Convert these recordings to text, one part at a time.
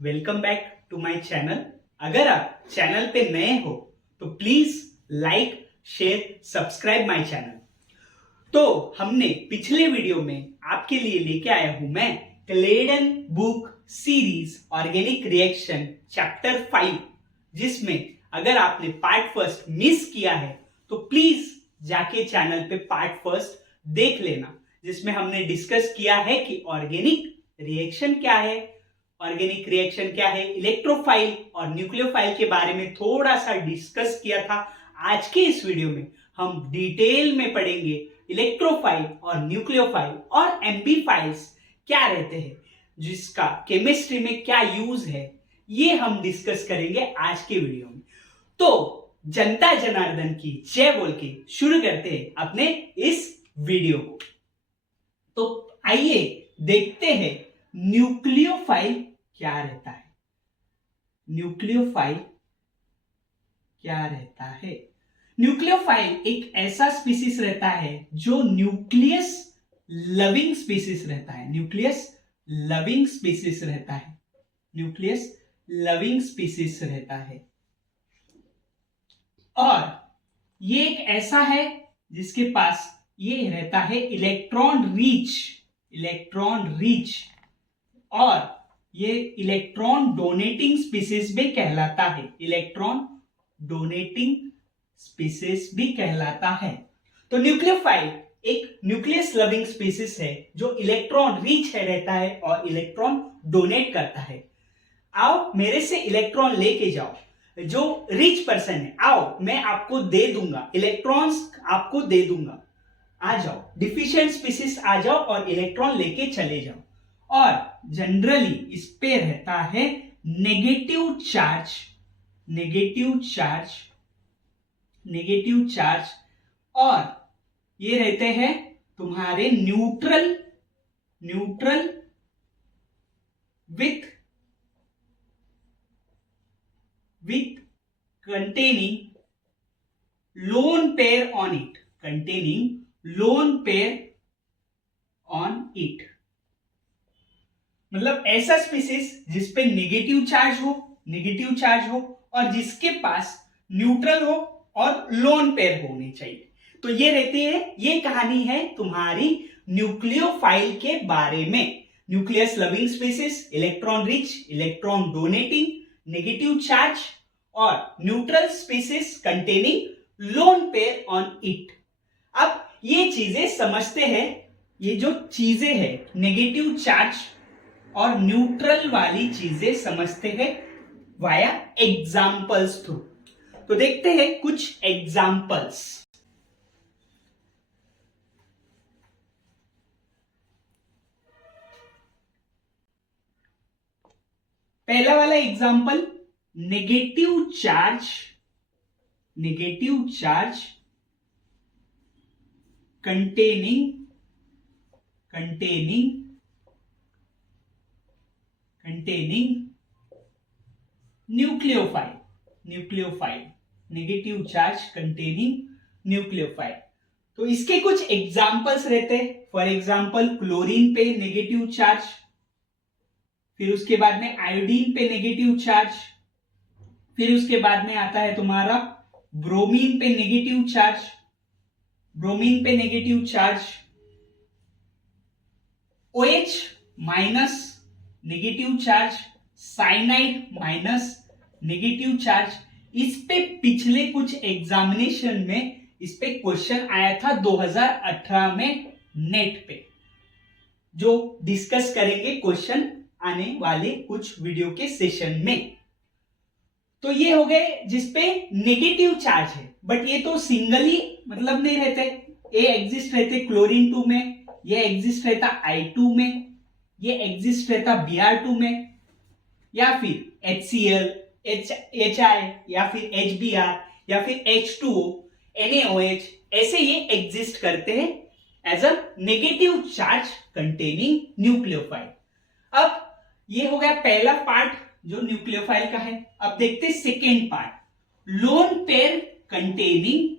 Welcome back to my channel. अगर आप channel पे नए हो तो please like share subscribe my channel. तो हमने पिछले वीडियो में आपके लिए लेके आया हूं मैं Clayden book series organic reaction chapter 5, जिसमें अगर आपने पार्ट फर्स्ट मिस किया है तो प्लीज जाके चैनल पे पार्ट फर्स्ट देख लेना, जिसमें हमने डिस्कस किया है कि ऑर्गेनिक रिएक्शन क्या है, ऑर्गेनिक रिएक्शन क्या है, इलेक्ट्रोफाइल और न्यूक्लियोफाइल के बारे में थोड़ा सा डिस्कस किया था। आज के इस वीडियो में हम डिटेल में पढ़ेंगे इलेक्ट्रोफाइल और न्यूक्लियोफाइल और एम्बीफाइल्स क्या रहते हैं, जिसका केमिस्ट्री में क्या यूज है, ये हम डिस्कस करेंगे आज के वीडियो में। तो जनता जनार्दन की जय बोल के शुरू करते हैं अपने इस वीडियो को। तो आइए देखते हैं न्यूक्लियोफाइल क्या रहता है। न्यूक्लियोफाइल क्या रहता है? न्यूक्लियोफाइल एक ऐसा स्पीसीज रहता है जो न्यूक्लियस लविंग स्पीसीज रहता है। न्यूक्लियस लविंग स्पीसीज रहता है। न्यूक्लियस लविंग स्पीसीज रहता है। और ये एक ऐसा है जिसके पास ये रहता है इलेक्ट्रॉन रीच, और ये इलेक्ट्रॉन डोनेटिंग स्पीसीज भी कहलाता है। इलेक्ट्रॉन डोनेटिंग स्पीसीज भी कहलाता है। तो न्यूक्लियोफाइल एक न्यूक्लियस लविंग स्पीसीज है जो इलेक्ट्रॉन रीच है रहता है और इलेक्ट्रॉन डोनेट करता है। आओ मेरे से इलेक्ट्रॉन लेके जाओ, जो रिच पर्सन है, आओ मैं आपको दे दूंगा, इलेक्ट्रॉन्स आपको दे दूंगा, आ जाओ। डिफिशिएंट स्पीसीज आ जाओ और इलेक्ट्रॉन लेके चले जाओ। और जनरली इस पे रहता है नेगेटिव चार्ज, और ये रहते हैं तुम्हारे neutral with containing lone pair on it, मतलब ऐसा स्पीसीज जिसपे नेगेटिव चार्ज हो और जिसके पास न्यूट्रल हो और लोन पेयर होने चाहिए। तो ये रहती है, ये कहानी है तुम्हारी न्यूक्लियोफाइल के बारे में। Nucleus loving species, electron rich, electron donating, negative charge और neutral species containing lone pair on it. अब ये चीजें समझते हैं, ये जो चीजें हैं नेगेटिव चार्ज और न्यूट्रल वाली चीजें समझते हैं वाया एग्जाम्पल्स थ्रू। तो देखते हैं कुछ एग्जाम्पल्स। पहला वाला example, negative charge containing nucleophile, negative charge containing nucleophile. तो इसके कुछ एग्जाम्पल्स रहते हैं। फॉर एग्जाम्पल क्लोरीन पे नेगेटिव चार्ज, फिर उसके बाद में आयोडीन पे नेगेटिव चार्ज, फिर उसके बाद में आता है तुम्हारा ब्रोमीन पे negative charge, OH minus negative charge, cyanide minus negative charge. इस पे पिछले कुछ एग्जामिनेशन में इस पे क्वेश्चन आया था 2018 में नेट पे, जो डिस्कस करेंगे क्वेश्चन आने वाले कुछ वीडियो के सेशन में। तो ये हो गए जिसपे नेगेटिव चार्ज है, बट ये तो सिंगली मतलब नहीं रहते, ये एग्जिस्ट रहते क्लोरीन 2 में, ये एग्जिस्ट रहता I2 में, ये एग्जिस्ट रहता Br2 में, या फिर HCl, HI, या फिर HBr, या फिर H2O, NaOH, ऐसे ये एग्जिस्ट करते हैं as a negative charge containing nucleophile. अब ये हो गया पहला पार्ट जो न्यूक्लियोफाइल का है। अब देखते हैं second part, lone pair containing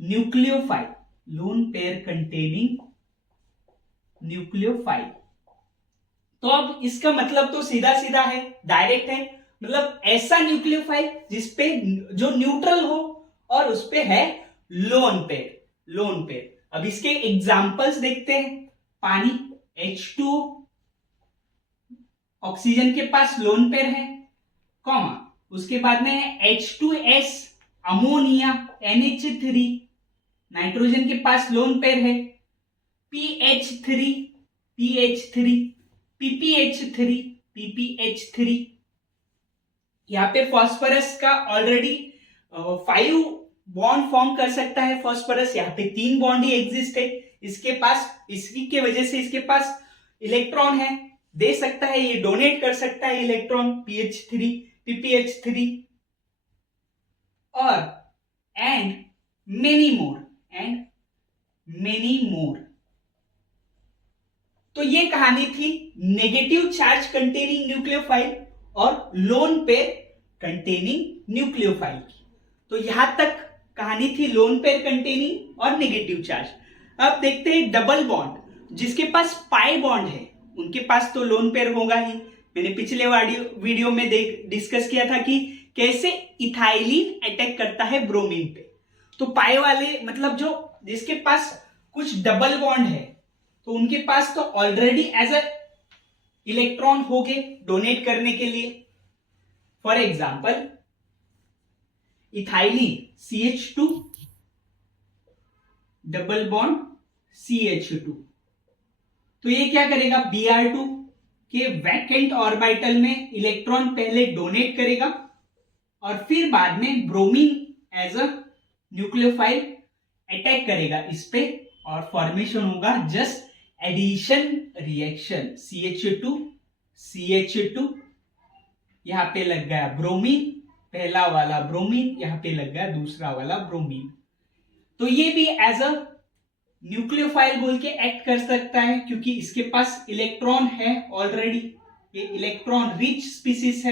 nucleophile, lone pair containing nucleophile. तो अब इसका मतलब तो सीधा सीधा है, डायरेक्ट है, मतलब ऐसा न्यूक्लियोफाइल जिसपे जो न्यूट्रल हो और उसपे है लोन पेयर। लोन पेयर, अब इसके एग्जांपल्स देखते हैं। पानी H2O, ऑक्सीजन के पास लोन पेयर है, कॉमा, उसके बाद में है H2S, अमोनिया NH3, नाइट्रोजन के पास लोन पेयर है PH3, PPH3, यहां पे फास्फोरस का ऑलरेडी 5 बॉन्ड फॉर्म कर सकता है फास्फोरस, यहाँ पे 3 बॉन्ड ही एग्जिस्ट है इसके पास, इसी के वजह से इसके पास इलेक्ट्रॉन है, दे सकता है, ये डोनेट कर सकता है इलेक्ट्रॉन PH3, PPH3 और एंड मेनी मोर। तो ये कहानी थी नेगेटिव चार्ज कंटेनिंग न्यूक्लियोफाइल और लोन पेयर कंटेनिंग न्यूक्लियोफाइल की। तो यहां तक कहानी थी लोन पेयर कंटेनिंग और नेगेटिव चार्ज। अब देखते हैं डबल बॉन्ड, जिसके पास पाई बॉन्ड है उनके पास तो लोन पेयर होगा ही। मैंने पिछले वीडियो में डिस्कस किया था कि कैसे इथाइलिन अटैक करता है ब्रोमीन पे। तो पाई वाले मतलब जो जिसके पास कुछ डबल बॉन्ड है तो उनके पास तो ऑलरेडी एज अ इलेक्ट्रॉन हो गए डोनेट करने के लिए। For example ethylene CH2 double bond CH2, तो ये क्या करेगा, Br2 के वैकेंट ऑर्बिटल में इलेक्ट्रॉन पहले डोनेट करेगा और फिर बाद में bromine as a nucleophile attack करेगा इस पे और फॉर्मेशन होगा जस्ट एडिशन रिएक्शन, CH2 यहां पे लग गया ब्रोमीन, पहला वाला ब्रोमीन, यहां पे लग गया दूसरा वाला ब्रोमीन। तो ये भी एज अ न्यूक्लियोफाइल बोल के एक्ट कर सकता है क्योंकि इसके पास इलेक्ट्रॉन है ऑलरेडी, ये इलेक्ट्रॉन रिच स्पीसीज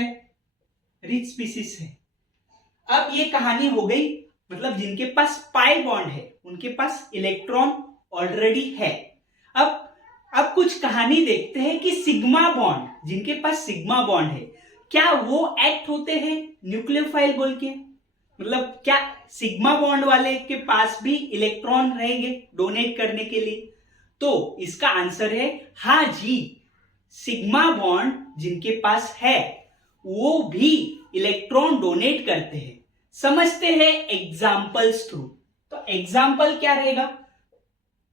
है। अब ये कहानी हो गई, मतलब जिनके पास पाई बॉन्ड है उनके पास इलेक्ट्रॉन ऑलरेडी है। अब कुछ कहानी देखते हैं कि सिग्मा बॉन्ड, जिनके पास सिग्मा बॉन्ड है क्या वो एक्ट होते हैं न्यूक्लियोफाइल बोल के, मतलब क्या सिग्मा बॉन्ड वाले के पास भी इलेक्ट्रॉन रहेंगे डोनेट करने के लिए? तो इसका आंसर है हाँ जी, सिग्मा बॉन्ड जिनके पास है वो भी इलेक्ट्रॉन डोनेट करते हैं। समझते हैं एग्जाम्पल्स थ्रू। तो एग्जाम्पल क्या रहेगा,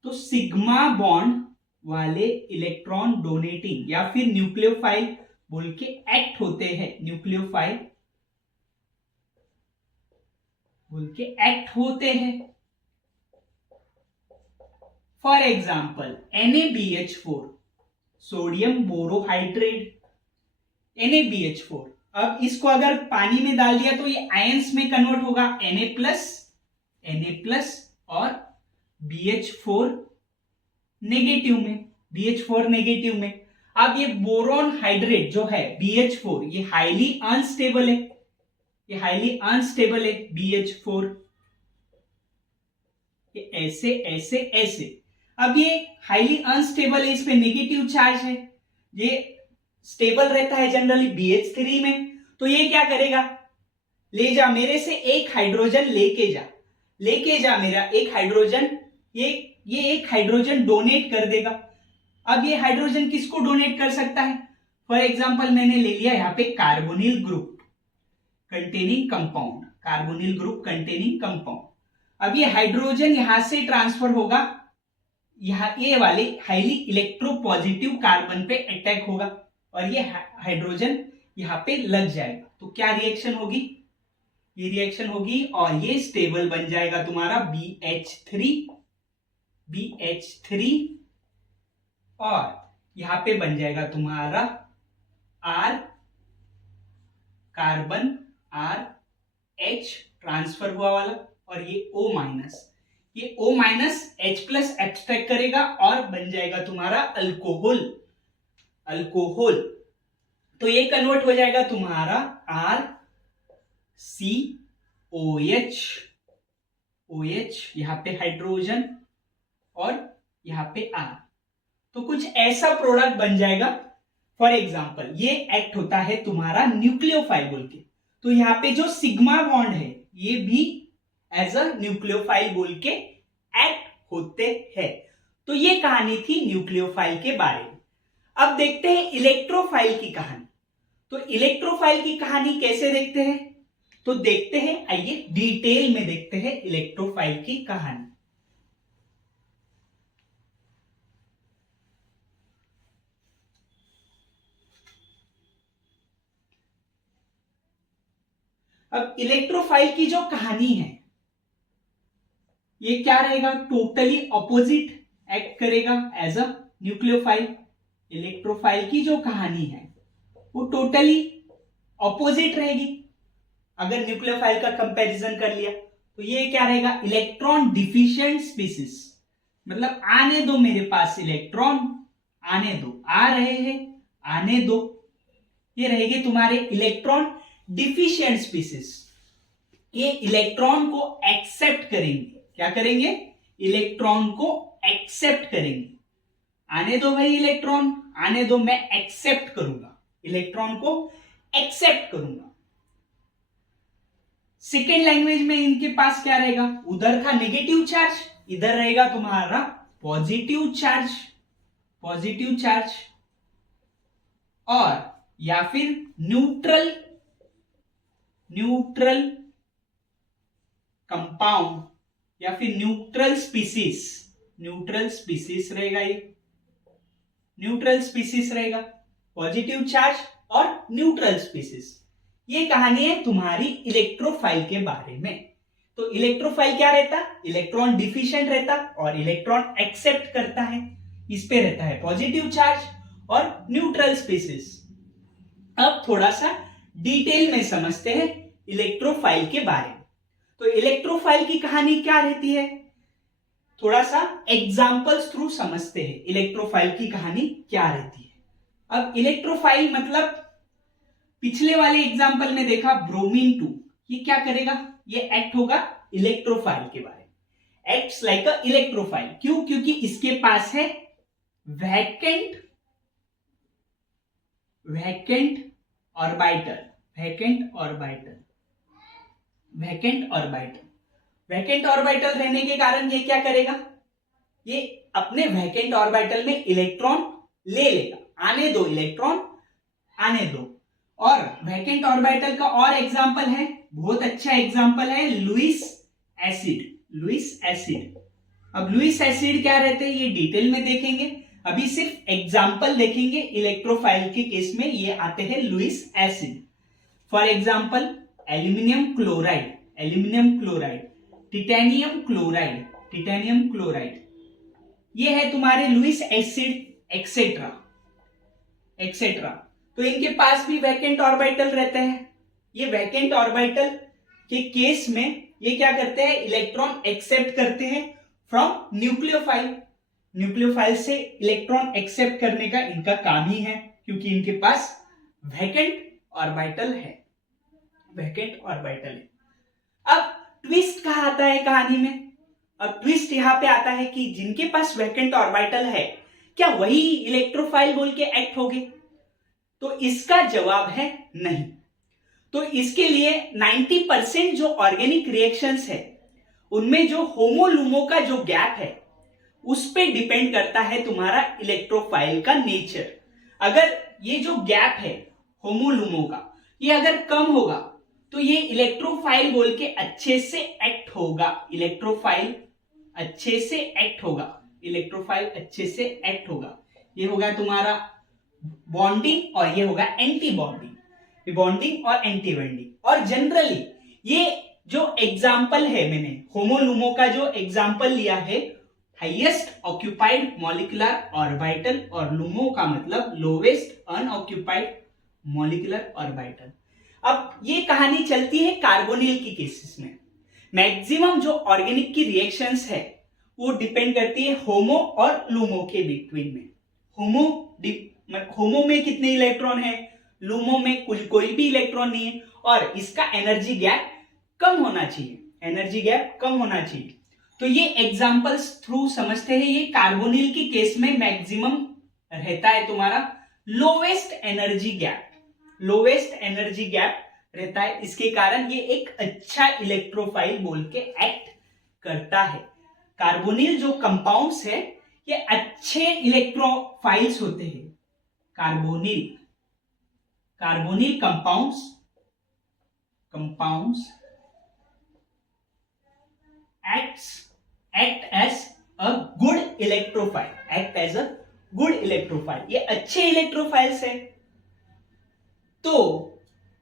तो सिग्मा बॉन्ड वाले इलेक्ट्रॉन डोनेटिंग या फिर न्यूक्लियोफाइल बोल के एक्ट होते हैं, न्यूक्लियोफाइल बोल के एक्ट होते हैं। For example NaBH4, sodium borohydride, NaBH4, अब इसको अगर पानी में डाल दिया तो ये आयंस में कन्वर्ट होगा Na+ और BH4 नेगेटिव में। अब ये बोरोन हाइड्रेट जो है BH4 ये हाईली अनस्टेबल है, BH4 ये ऐसे। अब ये हाईली अनस्टेबल है, इस पे नेगेटिव चार्ज है, ये स्टेबल रहता है जनरली BH3 में। तो ये क्या करेगा, ले जा मेरे से एक हाइड्रोजन लेके जा मेरा एक हाइड्रोजन, ये एक हाइड्रोजन डोनेट कर देगा। अब ये हाइड्रोजन किसको डोनेट कर सकता है, फॉर एग्जांपल मैंने ले लिया यहाँ पे कार्बोनिल ग्रुप कंटेनिंग कंपाउंड। अब ये हाइड्रोजन यहां से ट्रांसफर होगा, ये वाले हाईली इलेक्ट्रोपॉजिटिव कार्बन पे अटैक होगा और ये हाइड्रोजन यहाँ पे लग जाएगा। तो क्या रिएक्शन होगी, ये रिएक्शन होगी और ये स्टेबल बन जाएगा तुम्हारा BH3 और यहां पे बन जाएगा तुम्हारा R कार्बन RH ट्रांसफर हुआ वाला और ये O-, ये O- H+ एक्सट्रैक्ट करेगा और बन जाएगा तुम्हारा अल्कोहल। तो ये कन्वर्ट हो जाएगा तुम्हारा RCOH, यहां पे हाइड्रोजन और यहां पे R। तो कुछ ऐसा प्रोडक्ट बन जाएगा। फॉर एग्जाम्पल ये एक्ट होता है तुम्हारा न्यूक्लियोफाइल बोल के, तो यहाँ पे जो सिग्मा बॉन्ड है ये भी एज अ न्यूक्लियोफाइल बोल के एक्ट होते हैं। तो ये कहानी थी न्यूक्लियोफाइल के बारे में। अब देखते हैं इलेक्ट्रोफाइल की कहानी। तो इलेक्ट्रोफाइल की कहानी कैसे देखते हैं, तो देखते हैं, आइए डिटेल में देखते हैं इलेक्ट्रोफाइल की कहानी। अब इलेक्ट्रोफाइल की जो कहानी है ये क्या रहेगा, टोटली ऑपोजिट एक्ट करेगा एज अ न्यूक्लियोफाइल। इलेक्ट्रोफाइल की जो कहानी है वो टोटली ऑपोजिट रहेगी। अगर न्यूक्लियोफाइल का कंपैरिजन कर लिया तो ये क्या रहेगा, इलेक्ट्रॉन डिफिशिएंट स्पीसीज, मतलब आने दो मेरे पास इलेक्ट्रॉन, आने दो, आ रहे हैं आने दो, ये रहेंगे तुम्हारे इलेक्ट्रॉन डिफिशिएंट स्पीसीज। ये इलेक्ट्रॉन को एक्सेप्ट करेंगे, क्या करेंगे, इलेक्ट्रॉन को एक्सेप्ट करेंगे। आने दो भाई इलेक्ट्रॉन, आने दो, मैं एक्सेप्ट करूंगा, इलेक्ट्रॉन को एक्सेप्ट करूंगा। सेकेंड लैंग्वेज में इनके पास क्या रहेगा, उधर का नेगेटिव चार्ज, इधर रहेगा तुम्हारा पॉजिटिव चार्ज, पॉजिटिव चार्ज, और या फिर न्यूट्रल, न्यूट्रल कंपाउंड या फिर न्यूट्रल स्पीसीज, न्यूट्रल स्पीसीज रहेगा, ये न्यूट्रल स्पीसीज रहेगा, पॉजिटिव चार्ज और न्यूट्रल स्पीसीज। ये कहानी है तुम्हारी इलेक्ट्रोफाइल के बारे में। तो इलेक्ट्रोफाइल क्या रहता, इलेक्ट्रॉन डिफिशिएंट रहता और इलेक्ट्रॉन एक्सेप्ट करता है, इस पे रहता है पॉजिटिव चार्ज और न्यूट्रल स्पीसीज। अब थोड़ा सा डिटेल में समझते हैं इलेक्ट्रोफाइल के बारे में। तो इलेक्ट्रोफाइल की कहानी क्या रहती है, थोड़ा सा एग्जांपल्स थ्रू समझते हैं इलेक्ट्रोफाइल की कहानी क्या रहती है। अब इलेक्ट्रोफाइल मतलब पिछले वाले एग्जांपल में देखा ब्रोमीन 2, ये क्या करेगा, ये एक्ट होगा इलेक्ट्रोफाइल के बारे में, एक्ट्स लाइक अ इलेक्ट्रोफाइल। क्यों, क्योंकि इसके पास है vacant, vacant orbital, vacant orbital, vacant orbital, vacant orbital रहने के कारण ये क्या करेगा, ये अपने वैकेंट ऑर्बिटल में इलेक्ट्रॉन ले लेगा, आने दो इलेक्ट्रॉन, आने दो। और वैकेंट ऑर्बिटल का और एग्जांपल है, बहुत अच्छा एग्जांपल है लुईस एसिड, लुईस एसिड। अब लुईस एसिड क्या रहते हैं ये डिटेल में देखेंगे, अभी सिर्फ एग्जांपल देखेंगे। इलेक्ट्रोफाइल के केस में ये आते हैं Lewis acid. For example aluminium chloride, aluminium chloride, titanium chloride, titanium chloride, ये है तुम्हारे लुईस एसिड एक्सेट्रा, एक्सेट्रा। तो इनके पास भी वैकेंट ऑर्बिटल रहते हैं। ये वैकेंट ऑर्बिटल के केस में ये क्या करते हैं, इलेक्ट्रॉन एक्सेप्ट करते हैं फ्रॉम न्यूक्लियोफाइल, न्यूक्लियोफाइल से इलेक्ट्रॉन एक्सेप्ट करने का इनका काम ही है, क्योंकि इनके पास वैकेंट ऑर्बिटल है, वैकेंट ऑर्बिटल है। अब ट्विस्ट कहां आता है कहानी में, अब ट्विस्ट यहां पे आता है कि जिनके पास वैकेंट ऑर्बिटल है क्या वही इलेक्ट्रोफाइल बोल के एक्ट होंगे, तो इसका जवाब है नहीं। तो इसके लिए 90% जो ऑर्गेनिक रिएक्शंस है उनमें जो होमो लुमो का जो गैप है उस पे डिपेंड करता है तुम्हारा इलेक्ट्रोफाइल का नेचर। अगर ये जो गैप है होमो लुमो का ये अगर कम होगा तो ये इलेक्ट्रोफाइल बोल के अच्छे से एक्ट होगा, इलेक्ट्रोफाइल अच्छे से एक्ट होगा, इलेक्ट्रोफाइल अच्छे से एक्ट होगा। ये होगा तुम्हारा बॉन्डिंग और ये होगा एंटी बॉन्डिंग, बॉन्डिंग और एंटी बॉन्डिंग। और जनरली ये जो एग्जाम्पल है, मैंने होमोलुमो का जो एग्जाम्पल लिया है, हाईएस्ट ऑक्यूपाइड मॉलिक्यूलर ऑर्बिटल, और लुमो का मतलब लोवेस्ट अनऑक्यूपाइड मॉलिक्यूलर ऑर्बिटल। अब ये कहानी चलती है कार्बोनिल की केसेस में। मैक्सिमम जो ऑर्गेनिक की रिएक्शंस है वो डिपेंड करती है होमो और लुमो के बिटवीन में। होमो में कितने इलेक्ट्रॉन है, लुमो में कोई भी इलेक्ट्रॉन नहीं है, और इसका एनर्जी गैप कम होना चाहिए, एनर्जी गैप कम होना चाहिए। तो ये एग्जांपल्स थ्रू समझते हैं। ये कार्बोनिल के केस में मैक्सिमम रहता है तुम्हारा lowest energy gap, lowest energy gap रहता है। इसके कारण ये एक अच्छा इलेक्ट्रोफाइल बोल के एक्ट करता है। कार्बोनिल जो कंपाउंड्स है ये अच्छे इलेक्ट्रोफाइल्स होते हैं। Carbonyl compounds act as a good electrophile, ये अच्छे इलेक्ट्रोफाइल्स है। तो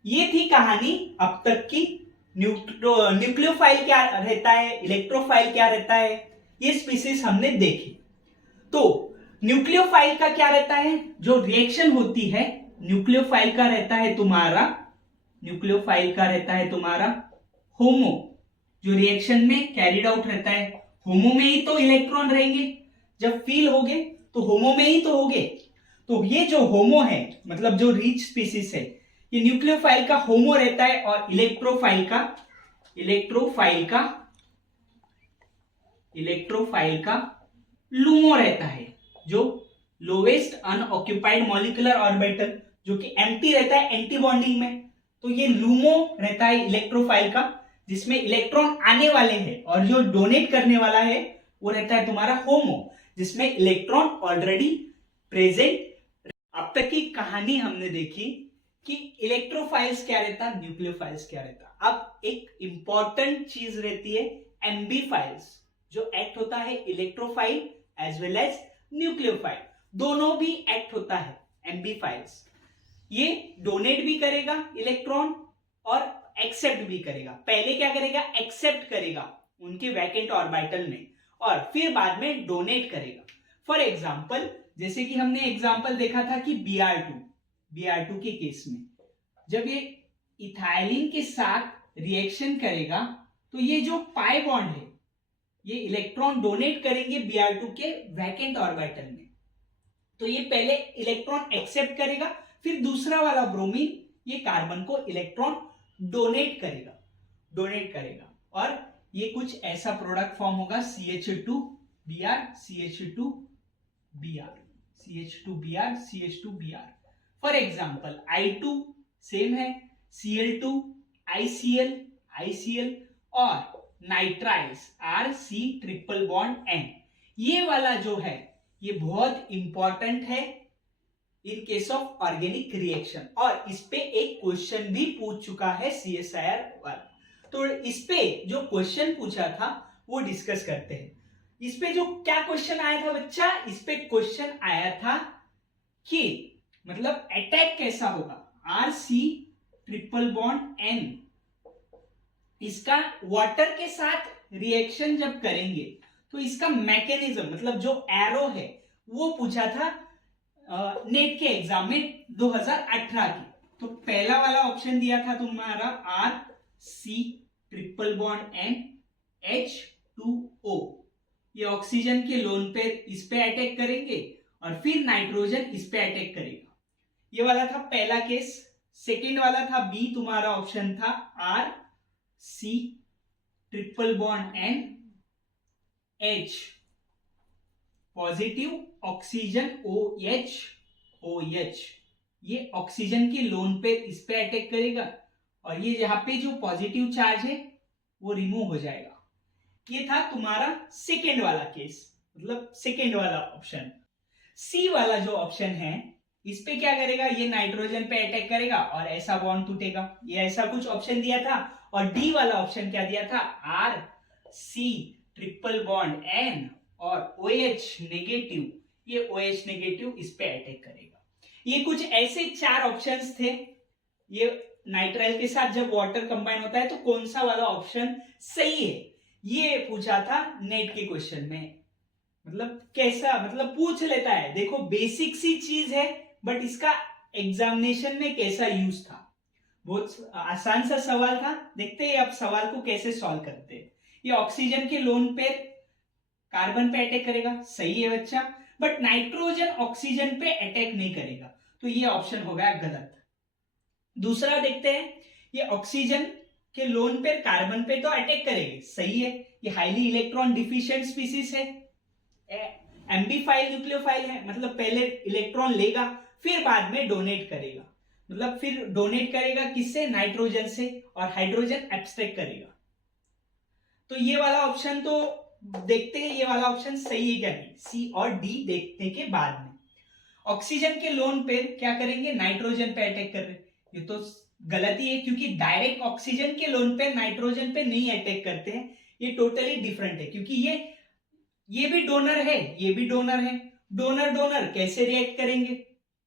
ये थी कहानी अब तक की। न्यूक्लियोफाइल क्या रहता है, इलेक्ट्रोफाइल क्या रहता है, ये स्पीसीज हमने देखी। तो न्यूक्लियोफाइल का क्या रहता है, जो रिएक्शन होती है न्यूक्लियोफाइल का रहता है तुम्हारा होमो, जो रिएक्शन में कैरिड आउट रहता है। होमो में ही तो इलेक्ट्रॉन रहेंगे, जब फील होगे तो होमो में ही तो होगे। तो ये जो होमो है मतलब जो रिच स्पीसीज है, ये न्यूक्लियोफाइल का होमो रहता है और इलेक्ट्रोफाइल का लूमो रहता है, जो लोवेस्ट अनऑक्यूपाइड मॉलिक्यूलर ऑर्बिटल, जो कि एम्प्टी रहता है एंटी बॉन्डिंग में। तो ये लूमो रहता है इलेक्ट्रोफाइल का, जिसमें इलेक्ट्रॉन आने वाले हैं, और जो डोनेट करने वाला है वो रहता है तुम्हारा होमो, जिसमें इलेक्ट्रॉन ऑलरेडी प्रेजेंट। अब तक की कहानी हमने देखी कि इलेक्ट्रोफाइल्स क्या रहता, न्यूक्लियोफाइल्स क्या रहता। अब एक इंपॉर्टेंट चीज रहती है एम्बीफाइल्स, जो एक्ट होता है electrophile as well as nucleophile, दोनों भी एक्ट होता है एम्बीफाइल्स। ये डोनेट भी करेगा इलेक्ट्रॉन और एक्सेप्ट भी करेगा। पहले क्या करेगा, एक्सेप्ट करेगा उनके वैकेंट ऑर्बिटल में, और फिर बाद में डोनेट करेगा। फॉर एग्जाम्पल, जैसे कि हमने एग्जाम्पल देखा था कि Br2 के केस में, जब ये इथाइलिन के साथ रिएक्शन करेगा तो ये जो पाई बॉन्ड है ये इलेक्ट्रॉन डोनेट करेंगे Br2 के वैकेंट ऑर्बिटल में। तो ये पहले इलेक्ट्रॉन एक्सेप्ट करेगा, फिर दूसरा वाला ब्रोमीन ये कार्बन को इलेक्ट्रॉन डोनेट करेगा और ये कुछ ऐसा प्रोडक्ट फॉर्म होगा CH2Br CH2Br। For example I2 same है, Cl2 ICl और nitriles RC triple bond N। ये वाला जो है ये बहुत इंपॉर्टेंट है in case of organic reaction, और इस पे एक क्वेश्चन भी पूछ चुका है CSIR वाला। तो इस पे जो क्वेश्चन पूछा था वो डिस्कस करते हैं। इस पे जो क्या क्वेश्चन आया था बच्चा, इस पे क्वेश्चन आया था कि मतलब अटैक कैसा होगा RC ट्रिपल बॉन्ड N, इसका वाटर के साथ रिएक्शन जब करेंगे तो इसका मैकेनिज्म मतलब जो एरो है वो पूछा था नेट के एग्जाम में 2018 की। तो पहला वाला ऑप्शन दिया था तुम्हारा RC triple bond N H2O, ये ऑक्सीजन के लोन पे इस पे अटैक करेंगे और फिर नाइट्रोजन इस पे अटैक करेगा। ये वाला था पहला केस। सेकेंड वाला था बी, तुम्हारा ऑप्शन था RC triple bond N H positive oxygen OH, ये ऑक्सीजन के लोन पे इस पे अटैक करेगा और ये यहाँ पे जो पॉजिटिव चार्ज है वो रिमूव हो जाएगा। ये था तुम्हारा सेकेंड वाला केस, मतलब सेकेंड वाला ऑप्शन। सी वाला जो ऑप्शन है इस पे क्या करेगा, ये नाइट्रोजन पे अटैक करेगा और ऐसा बॉन्ड टूटेगा, ये ऐसा कुछ ऑप्शन दिया था। और डी वाला ऑप्शन क्या दिया था, RC ट्रिपल बॉन्ड N और OH नेगेटिव, ये OH नेगेटिव इस पे अटैक करेगा। ये कुछ ऐसे चार ऑप्शंस थे। ये नाइट्राइल के साथ जब वाटर कंबाइन होता है तो कौन सा वाला ऑप्शन सही है, ये पूछा था नेट के क्वेश्चन में। मतलब कैसा, मतलब पूछ लेता है, देखो बेसिक सी चीज है बट इसका एग्जामिनेशन में कैसा यूज था। बहुत आसान सा सवाल था, देखते हैं अब सवाल को कैसे सॉल्व करते हैं। ये ऑक्सीजन के लोन पे कार्बन पे अटैक करेगा, सही है बच्चा, बट नाइट्रोजन ऑक्सीजन पे अटैक नहीं करेगा, तो ये ऑप्शन हो गया गलत। दूसरा देखते हैं, ये ऑक्सीजन के लोन पेयर कार्बन पे तो अटैक करेगी, सही है, ये हाईली इलेक्ट्रॉन डिफिशिएंट स्पीसीज है, एम्बीफाइल न्यूक्लियोफाइल है, मतलब पहले इलेक्ट्रॉन लेगा फिर बाद में डोनेट करेगा, मतलब फिर डोनेट करेगा किससे, नाइट्रोजन से, और हाइड्रोजन एब्स्ट्रैक्ट करेगा। तो ये वाला ऑप्शन तो देखते हैं ये वाला ऑप्शन सही है क्या नहीं, सी और डी देखने के बाद में। ऑक्सीजन के लोन पेयर क्या करेंगे, नाइट्रोजन पे अटैक कर रहे हैं, ये तो गलती है, क्योंकि डायरेक्ट ऑक्सीजन के लोन पेयर नाइट्रोजन पे नहीं अटैक करते हैं, ये टोटली डिफरेंट है, क्योंकि ये भी डोनर है, ये भी डोनर है, डोनर डोनर कैसे रिएक्ट करेंगे,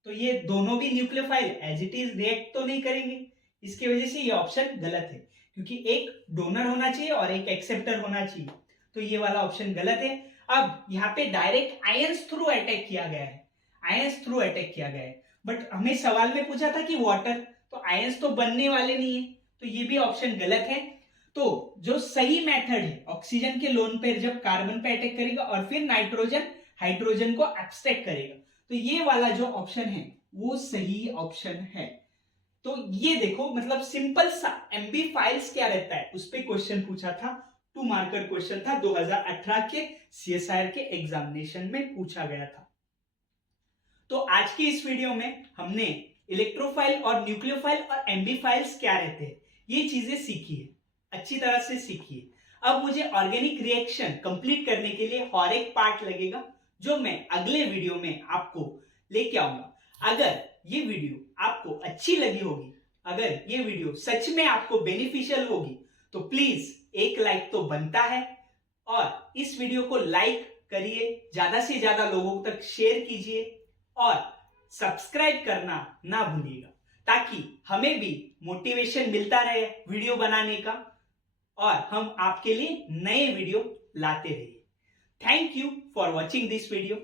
तो ये दोनों भी nucleophile as it is react तो नहीं करेंगे, इसकी वजह से ये ऑप्शन गलत है, क्योंकि एक डोनर होना चाहिए और एक एक्सेप्टर होना चाहिए, तो ये वाला ऑप्शन गलत है। अब यहाँ पे डायरेक्ट आयंस थ्रू अटैक किया गया है, आयंस थ्रू अटैक किया गया है, बट हमें सवाल में पूछा था कि वाटर, तो आयंस तो बनने वाले नहीं है, तो ये भी ऑप्शन गलत है। तो जो सही मेथड है, ऑक्सीजन के लोन पेयर जब कार्बन पे अटैक करेगा और फिर नाइट्रोजन हाइड्रोजन को एब्स्ट्रैक्ट करेगा, तो ये वाला जो ऑप्शन है वो सही ऑप्शन है। तो ये देखो, मतलब सिंपल सा एम्बीफाइल्स क्या रहता है उस पर क्वेश्चन पूछा था, 2 मार्कर क्वेश्चन था, 2018 के सीएसआईआर के एग्जामिनेशन में पूछा गया था। तो आज की इस वीडियो में हमने इलेक्ट्रोफाइल और न्यूक्लियोफाइल और एम्बीफाइल्स क्या रहते हैं ये चीजें सीखी है, अच्छी तरह से सीखी है। अब मुझे ऑर्गेनिक रिएक्शन कंप्लीट करने के लिए और एक पार्ट लगेगा, जो मैं अगले वीडियो में आपको लेके आऊंगा। अगर ये वीडियो आपको अच्छी लगी होगी, अगर ये वीडियो सच में आपको बेनिफिशियल होगी, तो प्लीज एक लाइक तो बनता है, और इस वीडियो को लाइक करिए, ज्यादा से ज्यादा लोगों तक शेयर कीजिए, और सब्सक्राइब करना ना भूलिएगा, ताकि हमें भी मोटिवेशन मिलता रहे वीडियो बनाने का, और हम आपके लिए नए वीडियो लाते रहिए। Thank you for watching this video.